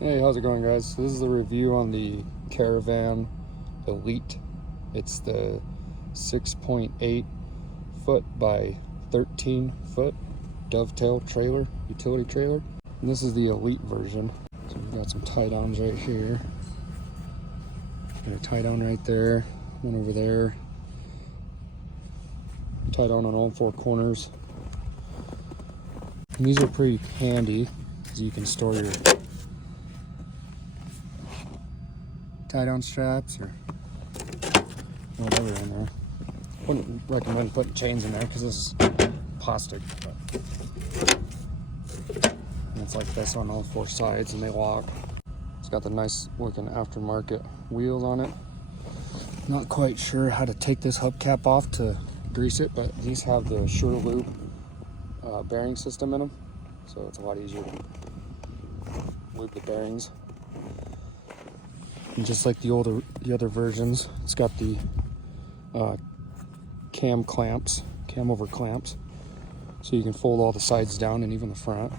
Hey, how's it going, guys? So this is a review on the Karavan Elite. It's the 6.8 foot by 13 foot dovetail trailer, utility trailer. And this is the Elite version. So we've got some tie downs right here. Got a tie down right there, one over there. Tie down on all four corners. And these are pretty handy because you can store your tie down straps or whatever in there. Wouldn't recommend putting chains in there because this is plastic. And it's like this on all four sides and they lock. It's got the nice looking aftermarket wheels on it. Not quite sure how to take this hubcap off to grease it, but these have the Sure Lube bearing system in them, so it's a lot easier to lube the bearings. And just like the other versions, it's got the cam over clamps, so you can fold all the sides down and even the front.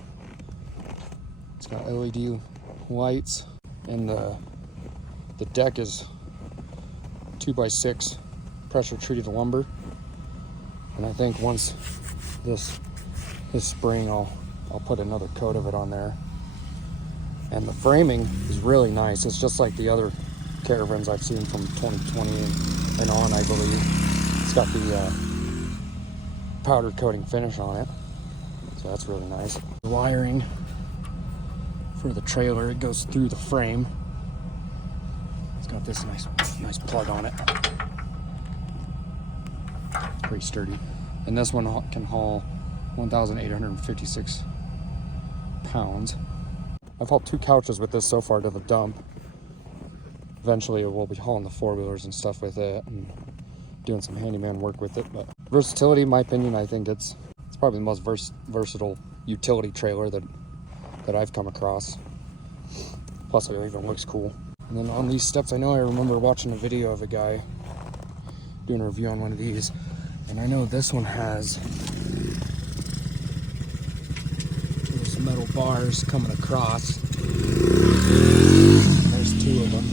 It's got LED lights, and the deck is 2x6 pressure treated lumber. And I think once this spring, I'll put another coat of it on there. And the framing is really nice. It's just like the other Caravans I've seen from 2020 and on, I believe. It's got the powder coating finish on it, so that's really nice. The wiring for the trailer, it goes through the frame. It's got this nice plug on it. It's pretty sturdy. And this one can haul 1,856 pounds. I've hauled 2 couches with this so far to the dump. Eventually we'll be hauling the 4-wheelers and stuff with it and doing some handyman work with it. But versatility, in my opinion, I think it's probably the most versatile utility trailer that I've come across. Plus it even looks cool. And then on these steps, I remember watching a video of a guy doing a review on one of these. And I know this one has those metal bars coming across. There's 2 of them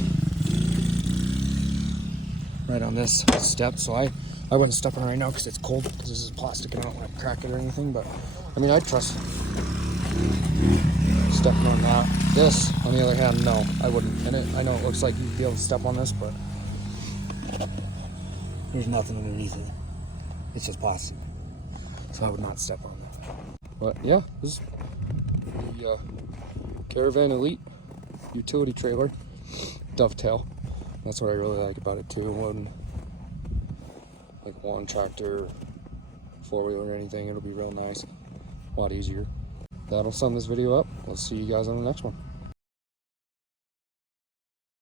right on this step. So I wouldn't step on it right now because it's cold, because this is plastic and I don't want to crack it or anything. But I mean, I'd trust stepping on that. This, on the other hand, no, I wouldn't. And I know it looks like you'd be able to step on this, but there's nothing underneath it. It's just plastic, so I would not step on that. But yeah, this is the Karavan Elite utility trailer, dovetail. That's what I really like about it too. One tractor, 4-wheeler or anything, it'll be real nice, a lot easier. That'll sum this video up. We'll see you guys on the next one.